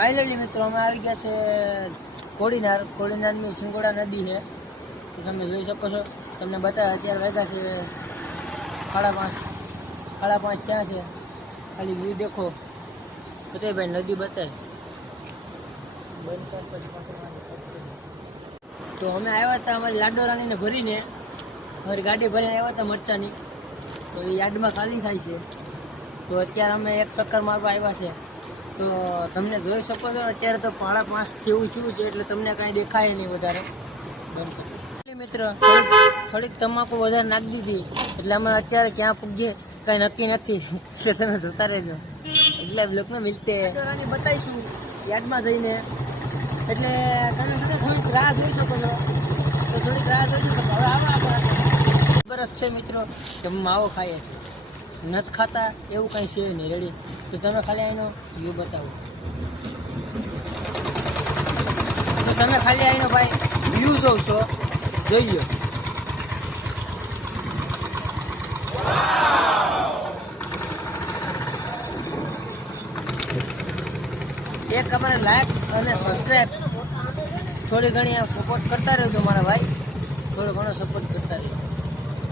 Finally મિત્રો અમે આવી ગયા છે કોડીનારની સિંગોડા નદી છે તો તમે જોઈ શકો છો. તમને બતાવે અત્યારે વાગ્યા છે 5:30 ક્યાં છે ખાલી વ્યૂ દેખો બતાવી ભાઈ નદી બતાવી. તો અમે આવ્યા હતા અમારી લાડોરાણીને ભરીને અમારી ગાડી ભરીને આવ્યા હતા મરચાની. તો એ યાર્ડમાં ખાલી થાય છે. તો અત્યારે અમે એક ચક્કર મારવા આવ્યા છે. તો તમને જોઈ શકો છો અત્યારે તો 5:30 જેવું થયું છે એટલે તમને કાંઈ દેખાય નહીં વધારે. મિત્ર થોડીક તમાકુ વધારે નાખી દીધી એટલે અમે અત્યારે ક્યાં પૂગીએ કાંઈ નક્કી નથી એટલે તમે જોતા રહેજો. એટલે બ્લોકને મિલતે બતાવીશું યાર્ડમાં જઈને. એટલે તમે થોડીક રાહ જોઈ શકો છો. તો થોડીક રાહ જોઈ શકો. હવે આવો બરસ છે મિત્રો જમવા આવો ખાઈએ છીએ નથી ખાતા એવું કાંઈ છે નહીં. રેડી તો તમે ખાલી આનો વ્યૂ બતાવો. તો તમે ખાલી આનો ભાઈ વ્યૂ જોશો જોઈ લો. એક અમારે લાઈક અને સબસ્ક્રાઈબ થોડી ઘણી સપોર્ટ કરતા રહેજો મારા ભાઈ. થોડો ઘણો સપોર્ટ કરતા રહેજો.